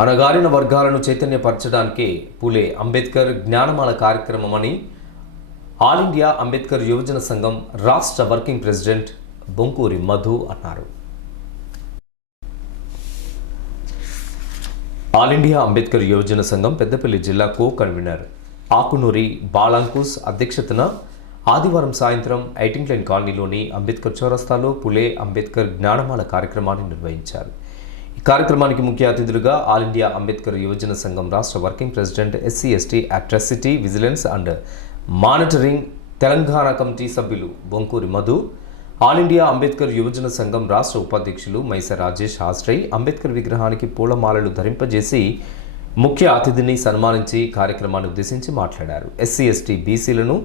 అణగారిన వర్గాలను చైతన్యపరచడానికి పూలే అంబేద్కర్ జ్ఞానమాల కార్యక్రమం అని ఆల్ ఇండియా అంబేద్కర్ యువజన సంఘం రాష్ట్ర వర్కింగ్ ప్రెసిడెంట్ బొంకూరి మధు అన్నారు. ఆల్ ఇండియా అంబేద్కర్ యువజన సంఘం పెద్దపల్లి జిల్లా కో కన్వీనర్ ఆకునూరి బాలాంకుస్ అధ్యక్షతన ఆదివారం సాయంత్రం ఐటింగ్లైన్ లైన్ కాలనీలోని అంబేద్కర్ చౌరస్తాలో పులే అంబేద్కర్ జ్ఞానమాల కార్యక్రమాన్ని నిర్వహించారు. కార్యక్రమానికి ముఖ్య అతిథులుగా ఆల్ ఇండియా అంబేద్కర్ యువజన సంఘం రాష్ట్ర working president SC ST atrocity vigilance and monitoring Telangana committee సభ్యులు బొంకూరి మధు ఆల్ ఇండియా అంబేద్కర్ యువజన సంఘం రాష్ట్ర ఉపాధ్యక్షులు మైస రాజేష్ హాస్రై అంబేద్కర్ విగ్రహానికి పూలమాలలు ధరింపజేసి ముఖ్య అతిథిని సన్మానించి కార్యక్రమాన్ని ఉద్దేశించి మాట్లాడారు. ఎస్సీ ఎస్టీ బీసీలను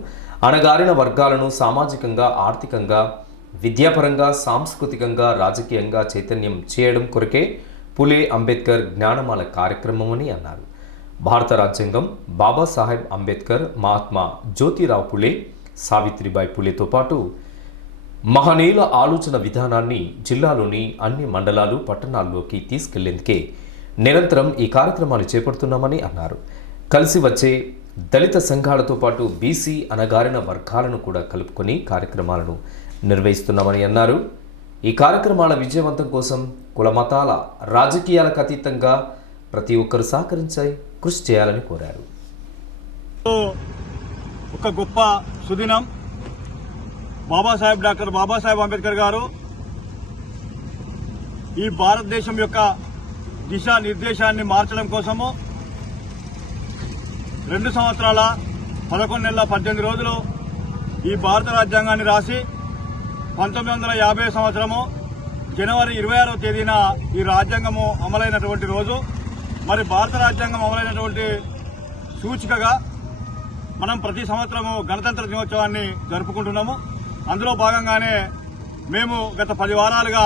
అణగారిన వర్గాలను సామాజికంగా ఆర్థికంగా విద్యాపరంగా సాంస్కృతికంగా రాజకీయంగా చైతన్యం చేయడం కొరకే పులే అంబేద్కర్ జ్ఞానమాల కార్యక్రమమని అన్నారు. భారత రాజ్యాంగం బాబాసాహెబ్ అంబేద్కర్ మహాత్మా జ్యోతిరావు పులే సావిత్రిబాయి పులేతో పాటు మహనీయుల ఆలోచన విధానాన్ని జిల్లాలోని అన్ని మండలాలు పట్టణాల్లోకి తీసుకెళ్ళేందుకే నిరంతరం ఈ కార్యక్రమాలు చేపడుతున్నామని అన్నారు. కలిసి వచ్చే దళిత సంఘాలతో పాటు బీసీ అనగారిన వర్గాలను కూడా కలుపుకొని కార్యక్రమాలను నిర్వహిస్తున్నామని అన్నారు. ఈ కార్యక్రమాల విజయవంతం కోసం కుల మతాల రాజకీయాలకు అతీతంగా ప్రతి ఒక్కరు సహకరించాయి. కృషి చేయాలని కోరారు. ఒక గొప్ప సుదినం. బాబాసాహెబ్ డాక్టర్ బాబాసాహెబ్ అంబేద్కర్ గారు ఈ భారతదేశం యొక్క దిశా నిర్దేశాన్ని మార్చడం కోసము రెండు సంవత్సరాల పదకొండు నెలల పద్దెనిమిది రోజులు ఈ భారత రాజ్యాంగాన్ని రాసి పంతొమ్మిది వందల యాభై సంవత్సరము జనవరి ఇరవై ఆరో తేదీన ఈ రాజ్యాంగము అమలైనటువంటి రోజు. మరి భారత రాజ్యాంగం అమలైనటువంటి సూచికగా మనం ప్రతి సంవత్సరము గణతంత్ర దినోత్సవాన్ని జరుపుకుంటున్నాము. అందులో భాగంగానే మేము గత పది వారాలుగా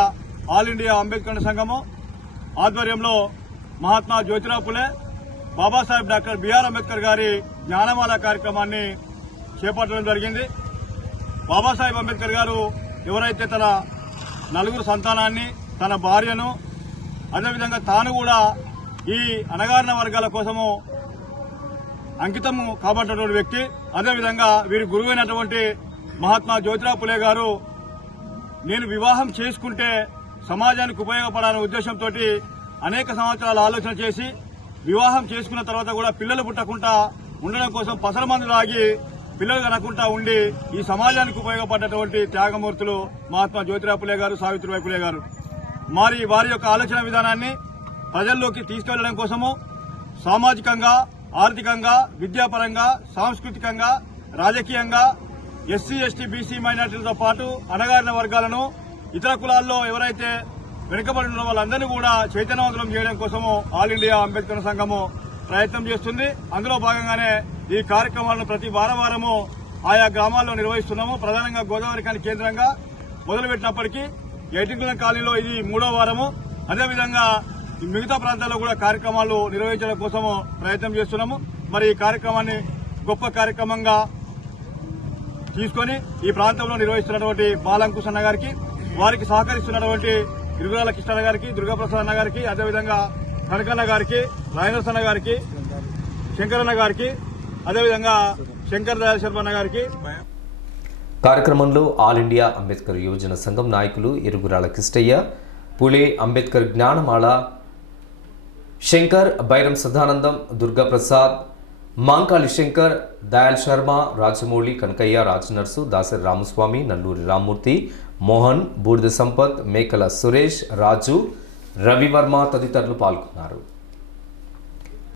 ఆల్ ఇండియా అంబేద్కర్ సంఘము ఆధ్వర్యంలో మహాత్మా జ్యోతిరావు పులే బాబాసాహెబ్ డాక్టర్ బిఆర్ అంబేద్కర్ గారి జ్ఞానమాల కార్యక్రమాన్ని చేపట్టడం జరిగింది. బాబాసాహెబ్ అంబేద్కర్ గారు ఎవరైతే తన నలుగురు సంతానాన్ని తన భార్యను అదేవిధంగా తాను కూడా ఈ అణగారిన వర్గాల కోసము అంకితము కాబట్టినటువంటి వ్యక్తి అదేవిధంగా వీరి గురువైనటువంటి మహాత్మా జ్యోతిరావు పులే గారు నేను వివాహం చేసుకుంటే సమాజానికి ఉపయోగపడాలనే ఉద్దేశంతో అనేక సంవత్సరాలు ఆలోచన చేసి వివాహం చేసుకున్న తర్వాత కూడా పిల్లలు పుట్టకుండా ఉండడం కోసం పసరమందు తాగి పిల్లలు కనకుండా ఉండి ఈ సమాజానికి ఉపయోగపడ్డటువంటి త్యాగమూర్తులు మహాత్మా జ్యోతిరావు పులే గారు సావిత్రిబాయి పులే గారు. మరి వారి యొక్క ఆలోచన విధానాన్ని ప్రజల్లోకి తీసుకెళ్ళడం కోసము సామాజికంగా ఆర్థికంగా విద్యాపరంగా సాంస్కృతికంగా రాజకీయంగా ఎస్సీ ఎస్టీ బీసీ మైనార్టీలతో పాటు అణగారిన వర్గాలను ఇతర కులాల్లో ఎవరైతే వెనుకబడి ఉన్న వాళ్ళందరినీ కూడా చైతన్యవంతులం చేయడం కోసము ఆల్ ఇండియా అంబేద్కర్ సంఘము ప్రయత్నం చేస్తుంది. అందులో భాగంగానే ఈ కార్యక్రమాలను ప్రతి వారం వారము ఆయా గ్రామాల్లో నిర్వహిస్తున్నాము. ప్రధానంగా గోదావరి కాని కేంద్రంగా మొదలుపెట్టినప్పటికీ ఎయిటింగుల కాలనీలో ఇది మూడో వారము. అదేవిధంగా మిగతా ప్రాంతాల్లో కూడా కార్యక్రమాలు నిర్వహించడం కోసము ప్రయత్నం చేస్తున్నాము. మరి ఈ కార్యక్రమాన్ని గొప్ప కార్యక్రమంగా తీసుకొని ఈ ప్రాంతంలో నిర్వహిస్తున్నటువంటి బాలంకుశ్ అన్న గారికి వారికి సహకరిస్తున్నటువంటి ఇరుగురాల కృష్ణ గారికి దుర్గాప్రసాద్ అన్న గారికి అదేవిధంగా కనకన్న గారికి రాజేంద్ర గారికి శంకరన్న గారికి అదేవిధంగా శంకర్ దయాల్ శర్మ గారికి కార్యక్రమంలో ఆల్ ఇండియా అంబేద్కర్ యువజన సంఘం నాయకులు ఇరుగురాల కిష్టయ్య పులే అంబేద్కర్ జ్ఞానమాల శంకర్ బైరం సదానందం దుర్గాప్రసాద్ మాంకాళి శంకర్ దయాల్ శర్మ రాజమౌళి కనకయ్య రాజనర్సు దాసరి రామస్వామి నల్లూరి రామ్మూర్తి మోహన్ బూడిద సంపత్ మేకల సురేష్ రాజు రవివర్మ తదితరులు పాల్గొన్నారు.